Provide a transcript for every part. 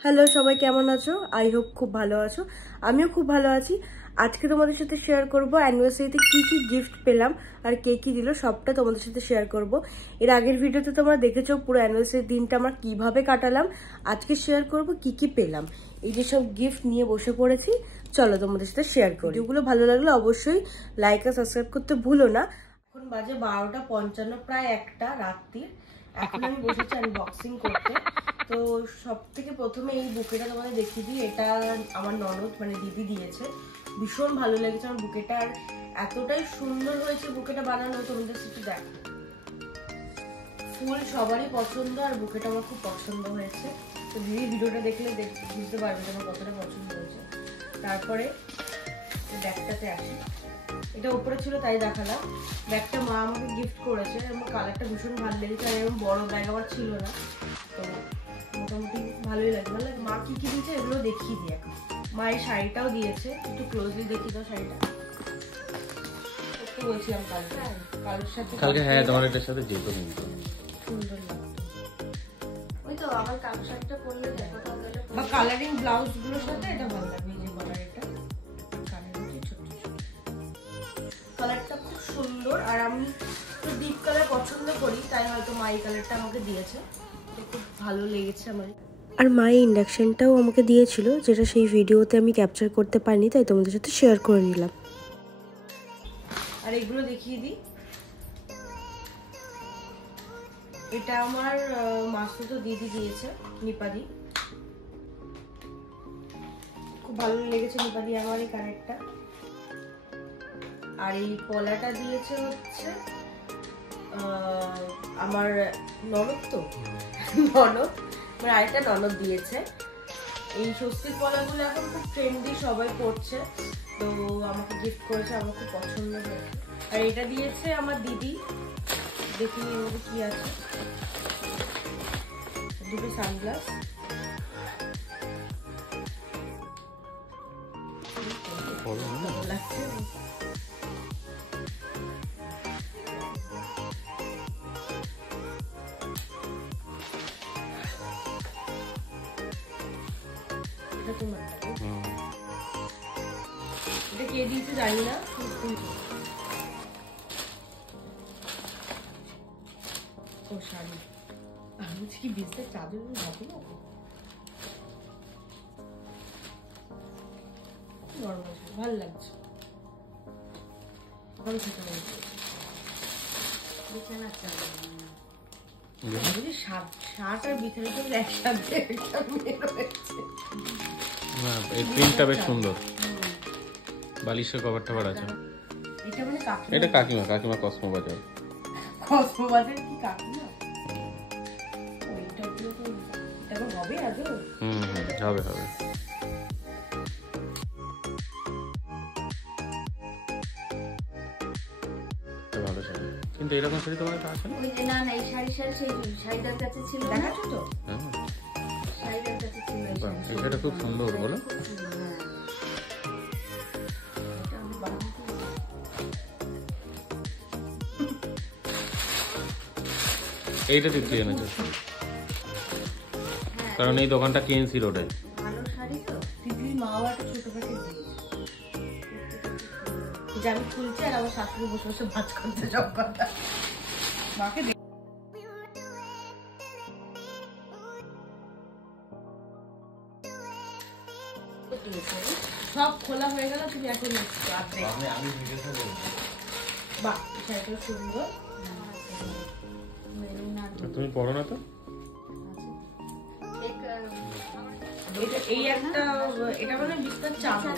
Hello সবাই, কেমন আছো? আই হোপ খুব ভালো আছো। আমিও খুব ভালো আছি। আজকে তোমাদের সাথে শেয়ার করব অ্যানিভার্সারিতে কি কি গিফট পেলাম আর কে কি দিল সবটা তোমাদের সাথে শেয়ার করব। এর আগের ভিডিওতে তোমরা দেখেছো পুরো অ্যানিভার্সারির দিনটা আমরা কিভাবে কাটালাম। আজকে শেয়ার করব কি কি পেলাম। এই যে সব গিফট নিয়ে বসে পড়েছি, চলো তোমাদের সাথে শেয়ার করি। ভিডিওগুলো ভালো লাগলে অবশ্যই লাইক আর সাবস্ক্রাইব করতে ভুলো না। এখন বাজে 12:55, প্রায় 1টা রাত্রির। এখন আমি বসেছি আনবক্সিং করতে। তো সব থেকে প্রথমে এই বুকেটা তোমাদের দেখিয়ে দিই। এটা আমার ননদ মানে দিদি দিয়েছে। ভীষণ ভালো লেগেছে আমার বুকেটা, আর এতটাই সুন্দর হয়েছে বুকেটা বানানো। তোমাদের সাথে দেখো, ফুল সবারই পছন্দ আর বুকেটা আমার খুব পছন্দ হয়েছে। তো দিদি ভিডিওটা দেখলে বুঝতে পারবে যে আমার কতটা পছন্দ হয়েছে। তারপরে ব্যাগটাতে আসি। এটা উপরে ছিল তাই দেখালাম। ব্যাগটা মা আমাকে গিফট করেছে। আমার কালারটা ভীষণ ভালো লেগেছে, আর এরকম বড় ব্যাগ আমার ছিল না, তো মোটামুটি ভালোই লাগে। ভালো লাগে। মা কি কি দিয়েছে এগুলো দেখিয়ে দিই এখন। মা এই শাড়িটাও দিয়েছে, একটু ক্লোজলি দেখি দাও শাড়িটা। বলছিলাম কালোর সাথে কালকে, হ্যাঁ তোমার এটার সাথে যেত কিন্তু সুন্দর লাগতো। ওই তো আবার কালো শাড়িটা পরলে দেখো বা কালারিং ব্লাউজ গুলোর সাথে এটা ভালো লাগবে। এই যে বলার এটা কালারিং ছোট কালারটা খুব সুন্দর, আর আমি তো ডিপ কালার পছন্দ করি, তাই হয়তো মা এই কালারটা আমাকে দিয়েছে। খুব ভালো লেগেছে আমার। আর মা এই ইন্ডাকশনটাও আমাকে দিয়েছিল, যেটা সেই ভিডিওতে আমি ক্যাপচার করতে পারিনি, তাই তোমাদের সাথে শেয়ার করে নিলাম। আর এগুলো দেখিয়ে দিই। এটা আমার মাসুতো দিদি দিয়েছে, নিপাদি। খুব ভালো লেগেছে নিপাদি আমার এই কানেরটা। আর এই পলাটা দিয়েছে হচ্ছে আমার ননদ, তো ননদ মানে আরেকটা ননদ দিয়েছে। এই স্বস্তিক পলাগুলো এখন খুব ট্রেন্ডি, সবাই পরছে, তো আমাকে গিফট করেছে, আমার খুব পছন্দ হয়েছে। আর এটা দিয়েছে আমার দিদি। দেখি এর মধ্যে কি আছে। দুটো সানগ্লাস। লাগছে এটা তোমার, এটা কে দিয়েছে জানি না। ও শাড়ি, আমি কি বিস্তার চাদর ভাবি না, নরমাল ভালো লাগছে। ভালো খেতে বলছে শার্ট আর বিছানা তো একসাথে এই প্রিন্টটা বেশ সুন্দর। বালিশের কভার টভার আছে। এটা কাকিমা কসমো বাজার। কসমো বাজার কি কাকিমা? ওইটা তো এটা হবে আদৌ? হবে। ভালো শাড়ি, কিন্তু এরকম শাড়ি তোমার কাছে আছে না? না এই শাড়িটার কাছে ছিল, দেখাচ্ছো তো? হ্যাঁ, শাড়িটার কাছে ছিল। এই শাড়িটা খুব সুন্দর বলো। এইটা তুই এনেছো কারণ এই দোকানটা কেএনসি রোডে। ভালো শাড়ি তো। দিদির মাও একটা ছোট প্যাকেট দিয়েছে, যে আমি খুলছি আর আমার শাশুড়ি বসে বসে ভাজ করতে সব কথা। মাকে সব খোলা হয়ে গেল, তুমি এখন বাহ শাড়িটা সুন্দর। তুমি পড়ো না তো? এই একটা, এটা মানে বিস্তার চাদর।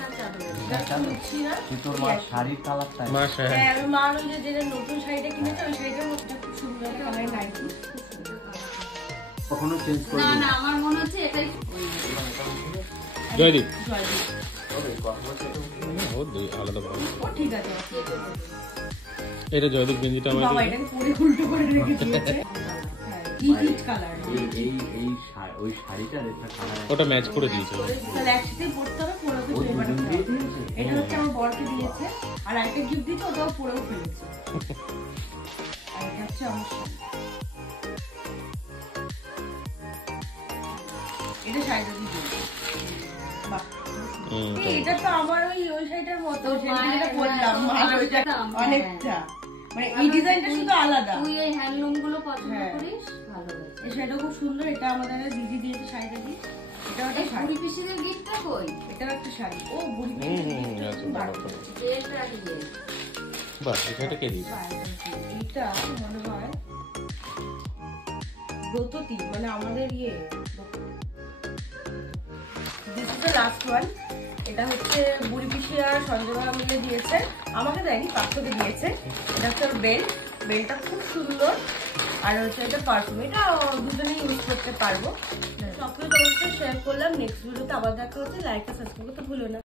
মা যেটা নতুন শাড়িটা কিনেছে, ওই শাড়িটার মধ্যে খুব সুন্দর কালার নাইটি। কখনো চেঞ্জ করে না আমার মনে হচ্ছে এটাই জয়দীপ। আলাদা ঠিক আছে। এটা জয়দীপ গেঞ্জিটা আমার উল্টো করে রেখে দিয়েছে। ওটা ম্যাচ করে দিয়েছে। একসাথে পড়তে হবে, এটা হচ্ছে আমার বরকে দিয়েছে। আর একটা গিফট দিয়েছে, ওটাও পরেও ফেলেছে। আর এটা হচ্ছে আমার এটা শাড়িটা দিয়ে বাহ, এটা তো আমার ওই শাড়িটার মতো, সেটা বললাম অনেকটা, মানে এই ডিজাইনটা শুধু আলাদা। তুই এই হ্যান্ডলুম গুলো পছন্দ করিস, ভালো হয়েছে। এই শাড়িটা খুব সুন্দর, এটা আমাদের দিদি দিয়েছে শাড়িটা দিয়ে। এটাও একটা শাড়ি, বুড়ি পিসিদের গিফটটা কই? এটাও একটা শাড়ি। ও বুড়ি পিসিদের জেল রাখিয়ে বাহ, এটা কে দিয়েছে? এইটা মনে হয় ব্রততী, মানে আমাদের this is the last one. এটা হচ্ছে বুড়ি পিসি আর সঞ্জয় মিলে দিয়েছে, আমাকে দেয়নি, পার্থকে দিয়েছে। এটা হচ্ছে বেল্ট, বেল্টটা খুব সুন্দর। আর হচ্ছে এটা পারফিউম, এটা দুজনেই ইউজ করতে পারবো। সবকিছু তোমার সাথে শেয়ার করলাম। নেক্সট ভিডিওতে আবার দেখা হচ্ছে। লাইক আর সাবস্ক্রাইব করতে ভুলো না।